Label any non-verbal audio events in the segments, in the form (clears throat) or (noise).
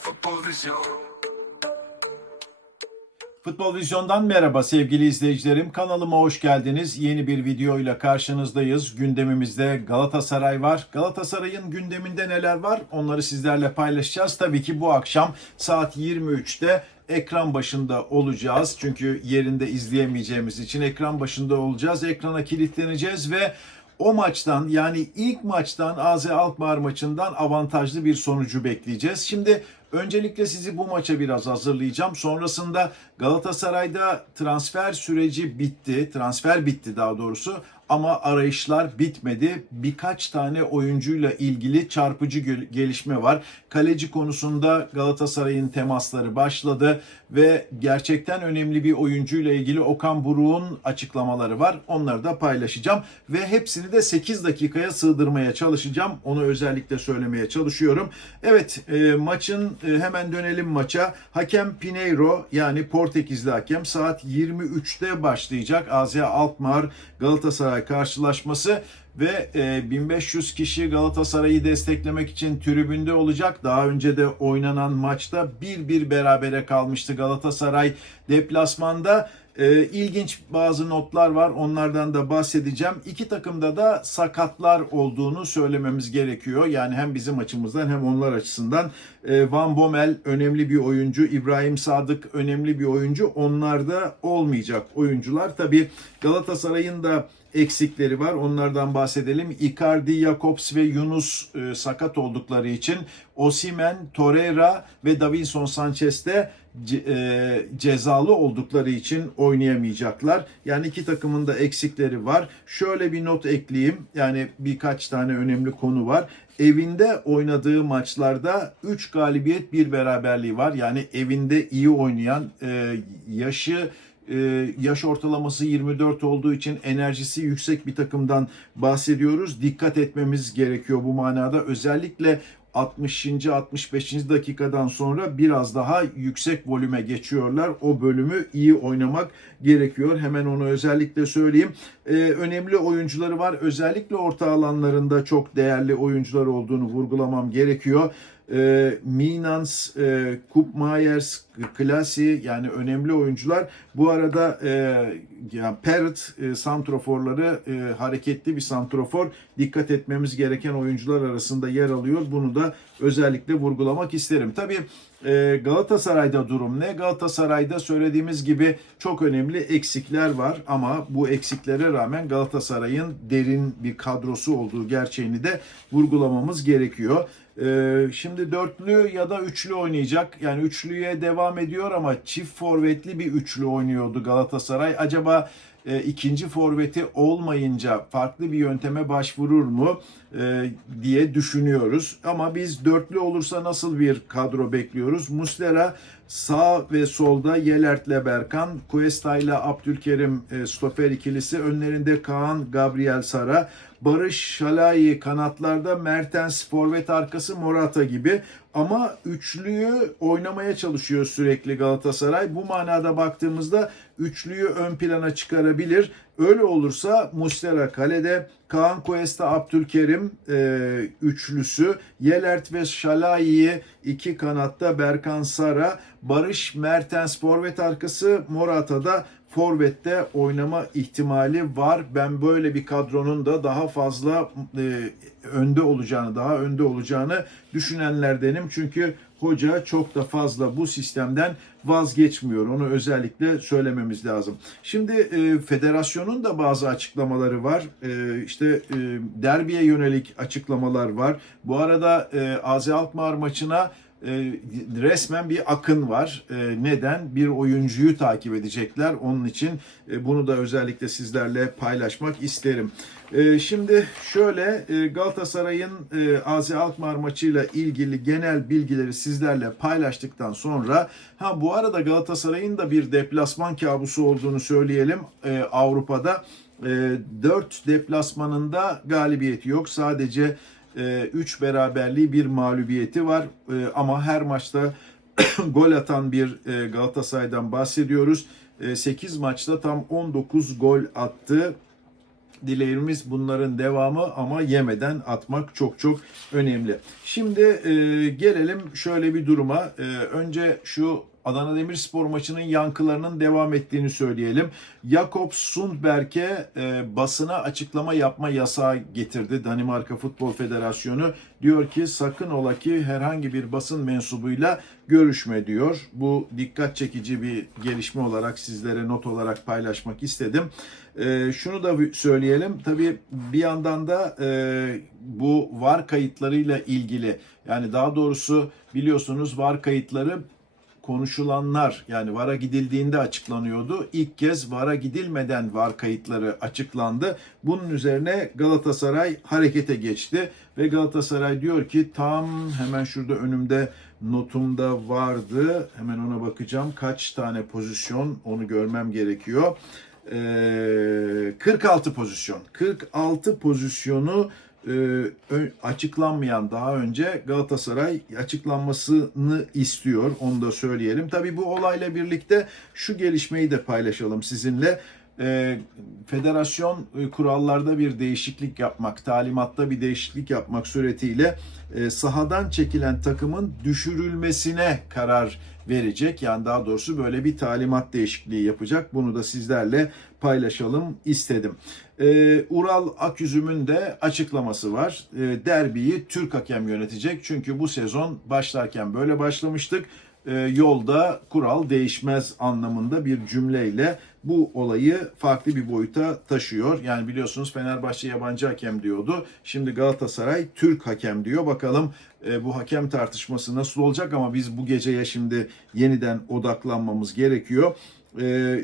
futbol Futbol Vizyon'dan merhaba sevgili izleyicilerim. Kanalıma hoş geldiniz. Yeni bir video ile karşınızdayız. Gündemimizde Galatasaray var. Galatasaray'ın gündeminde neler var? Onları sizlerle paylaşacağız. Tabii ki bu akşam saat 23'te ekran başında olacağız. Çünkü yerinde izleyemeyeceğimiz için ekran başında olacağız. Ekrana kilitleneceğiz ve o maçtan yani ilk maçtan AZ Alkmaar maçından avantajlı bir sonucu bekleyeceğiz. Şimdi öncelikle sizi bu maça biraz hazırlayacağım. Sonrasında Galatasaray'da transfer süreci bitti. Transfer bitti daha doğrusu ama arayışlar bitmedi. Birkaç tane oyuncuyla ilgili çarpıcı gel- gelişme var. Kaleci konusunda Galatasaray'ın temasları başladı ve gerçekten önemli bir oyuncuyla ilgili Okan Buruk'un açıklamaları var. Onları da paylaşacağım ve hepsini de 8 dakikaya sığdırmaya çalışacağım. Onu özellikle söylemeye çalışıyorum. Evet e, maçın e, hemen dönelim maça. Hakem Pineiro yani Portekizli hakem saat 23'te başlayacak. AZ Alkmaar Galatasaray karşılaşması ve e, 1500 kişi Galatasaray'ı desteklemek için tribünde olacak. Daha önce de oynanan maçta 1-1 berabere kalmıştı Galatasaray deplasmanda. E, ilginç bazı notlar var. Onlardan da bahsedeceğim. İki takımda da sakatlar olduğunu söylememiz gerekiyor. Yani hem bizim açımızdan hem onlar açısından. E, Van Bommel önemli bir oyuncu. İbrahim Sadık önemli bir oyuncu. Onlar da olmayacak oyuncular. Tabii Galatasaray'ın da eksikleri var. Onlardan bahsedelim. Icardi, Jakobs ve Yunus e, sakat oldukları için Osimen, Torreira ve Davinson Sanchez de ce- e, cezalı oldukları için oynayamayacaklar. Yani iki takımın da eksikleri var. Şöyle bir not ekleyeyim. Yani birkaç tane önemli konu var. Evinde oynadığı maçlarda 3 galibiyet, bir beraberliği var. Yani evinde iyi oynayan, e, yaşı ee, yaş ortalaması 24 olduğu için enerjisi yüksek bir takımdan bahsediyoruz. Dikkat etmemiz gerekiyor bu manada. Özellikle 60. 65. dakikadan sonra biraz daha yüksek volüme geçiyorlar. O bölümü iyi oynamak gerekiyor. Hemen onu özellikle söyleyeyim. Ee, önemli oyuncuları var. Özellikle orta alanlarında çok değerli oyuncular olduğunu vurgulamam gerekiyor. E, Minans, e, Kup Myers, Klasi yani önemli oyuncular. Bu arada e, yani Perret e, santroforları e, hareketli bir santrofor. Dikkat etmemiz gereken oyuncular arasında yer alıyor. Bunu da özellikle vurgulamak isterim. Tabii e, Galatasaray'da durum ne? Galatasaray'da söylediğimiz gibi çok önemli eksikler var ama bu eksiklere rağmen Galatasaray'ın derin bir kadrosu olduğu gerçeğini de vurgulamamız gerekiyor. Ee, şimdi dörtlü ya da üçlü oynayacak. Yani üçlüye devam ediyor ama çift forvetli bir üçlü oynuyordu Galatasaray. Acaba e, ikinci forveti olmayınca farklı bir yönteme başvurur mu e, diye düşünüyoruz. Ama biz dörtlü olursa nasıl bir kadro bekliyoruz? Muslera sağ ve solda Yelert'le Berkan, Cuesta ile Abdülkerim e, stoper ikilisi, önlerinde Kaan, Gabriel Sara, Barış Şalai kanatlarda Mertens forvet arkası Morata gibi ama üçlüyü oynamaya çalışıyor sürekli Galatasaray. Bu manada baktığımızda üçlüyü ön plana çıkarabilir. Öyle olursa Muslera kalede, Kaan Cuesta, Abdülkerim e, üçlüsü, Yelert ve Şalai'yi iki kanatta Berkan Sara, Barış Mertens forvet arkası, Morata da Forvet'te oynama ihtimali var. Ben böyle bir kadronun da daha fazla e, önde olacağını, daha önde olacağını düşünenlerdenim. Çünkü hoca çok da fazla bu sistemden vazgeçmiyor. Onu özellikle söylememiz lazım. Şimdi e, federasyonun da bazı açıklamaları var. E, işte e, derbiye yönelik açıklamalar var. Bu arada e, AZ Alkmaar maçına e, resmen bir akın var. E, neden? Bir oyuncuyu takip edecekler. Onun için e, bunu da özellikle sizlerle paylaşmak isterim. Şimdi şöyle e, Galatasaray'ın e, AZ Alkmaar maçıyla ilgili genel bilgileri sizlerle paylaştıktan sonra ha bu arada Galatasaray'ın da bir deplasman kabusu olduğunu söyleyelim Avrupa'da. E, 4 deplasmanında galibiyeti yok. Sadece 3 beraberliği bir mağlubiyeti var. E, Ama her maçta (clears throat) gol atan bir e, Galatasaray'dan bahsediyoruz. 8 maçta tam 19 gol attı. Dileğimiz bunların devamı ama yemeden atmak çok çok önemli. Şimdi e, gelelim şöyle bir duruma. E, önce şu Adana Demirspor maçının yankılarının devam ettiğini söyleyelim. Jakob Sundberg'e e, basına açıklama yapma yasağı getirdi Danimarka Futbol Federasyonu. Diyor ki sakın ola ki herhangi bir basın mensubuyla görüşme diyor. Bu dikkat çekici bir gelişme olarak sizlere not olarak paylaşmak istedim. E, şunu da söyleyelim. Tabii bir yandan da e, bu VAR kayıtlarıyla ilgili yani daha doğrusu biliyorsunuz VAR kayıtları konuşulanlar yani VAR'a gidildiğinde açıklanıyordu. İlk kez VAR'a gidilmeden VAR kayıtları açıklandı. Bunun üzerine Galatasaray harekete geçti ve Galatasaray diyor ki tam hemen şurada önümde notumda vardı. Hemen ona bakacağım. Kaç tane pozisyon onu görmem gerekiyor. Ee, 46 pozisyon. 46 pozisyonu açıklanmayan daha önce Galatasaray açıklanmasını istiyor. Onu da söyleyelim. Tabii bu olayla birlikte şu gelişmeyi de paylaşalım sizinle. E, federasyon e, kurallarda bir değişiklik yapmak, talimatta bir değişiklik yapmak suretiyle e, sahadan çekilen takımın düşürülmesine karar verecek. Yani daha doğrusu böyle bir talimat değişikliği yapacak. Bunu da sizlerle paylaşalım istedim. Ee, Ural Aküzüm'ün de açıklaması var. Ee, derbiyi Türk hakem yönetecek. Çünkü bu sezon başlarken böyle başlamıştık. Ee, yolda kural değişmez anlamında bir cümleyle bu olayı farklı bir boyuta taşıyor. Yani biliyorsunuz Fenerbahçe yabancı hakem diyordu. Şimdi Galatasaray Türk hakem diyor. Bakalım e, bu hakem tartışması nasıl olacak ama biz bu geceye şimdi yeniden odaklanmamız gerekiyor. E,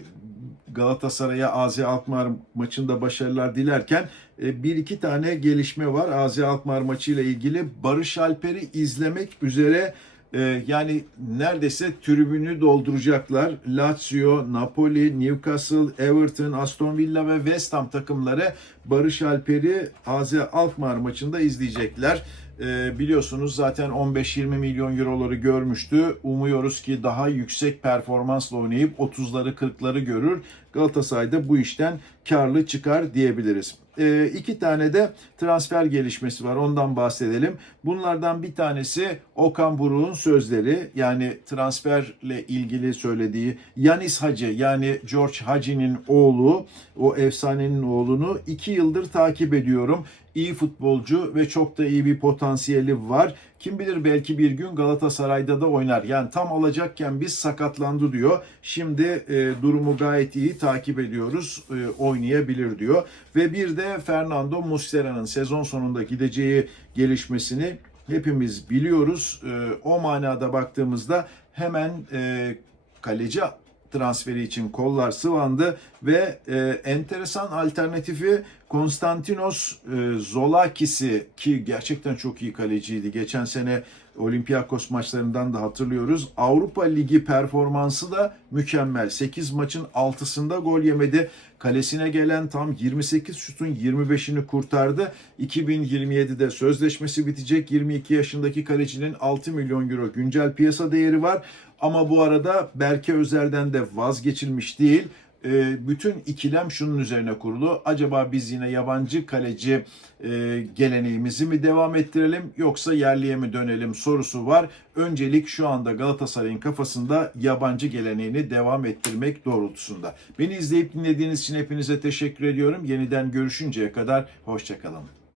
Galatasaray'a AZ Alkmaar maçında başarılar dilerken e, bir iki tane gelişme var. AZ Alkmaar maçıyla ilgili Barış Alper'i izlemek üzere e, yani neredeyse tribünü dolduracaklar. Lazio, Napoli, Newcastle, Everton, Aston Villa ve West Ham takımları Barış Alper'i AZ Alkmaar maçında izleyecekler. E, biliyorsunuz zaten 15-20 milyon euroları görmüştü. Umuyoruz ki daha yüksek performansla oynayıp 30'ları 40'ları görür. Galatasaray'da bu işten karlı çıkar diyebiliriz. E, iki tane de transfer gelişmesi var ondan bahsedelim. Bunlardan bir tanesi Okan Buruk'un sözleri yani transferle ilgili söylediği Yanis Hacı yani George Hacı'nin oğlu o efsanenin oğlunu iki yıldır takip ediyorum. İyi futbolcu ve çok da iyi bir potansiyeli var. Kim bilir belki bir gün Galatasaray'da da oynar. Yani tam alacakken biz sakatlandı diyor. Şimdi e, durumu gayet iyi takip ediyoruz. E, oynayabilir diyor. Ve bir de Fernando Muslera'nın sezon sonunda gideceği gelişmesini hepimiz biliyoruz. E, o manada baktığımızda hemen e, kaleci transferi için kollar sıvandı ve e, enteresan alternatifi Konstantinos e, Zolakis'i ki gerçekten çok iyi kaleciydi. Geçen sene Olympiakos maçlarından da hatırlıyoruz. Avrupa Ligi performansı da mükemmel. 8 maçın 6'sında gol yemedi. Kalesine gelen tam 28 şutun 25'ini kurtardı. 2027'de sözleşmesi bitecek. 22 yaşındaki kalecinin 6 milyon euro güncel piyasa değeri var. Ama bu arada Berke Özel'den de vazgeçilmiş değil. E, bütün ikilem şunun üzerine kurulu. Acaba biz yine yabancı kaleci e, geleneğimizi mi devam ettirelim yoksa yerliye mi dönelim sorusu var. Öncelik şu anda Galatasaray'ın kafasında yabancı geleneğini devam ettirmek doğrultusunda. Beni izleyip dinlediğiniz için hepinize teşekkür ediyorum. Yeniden görüşünceye kadar hoşçakalın.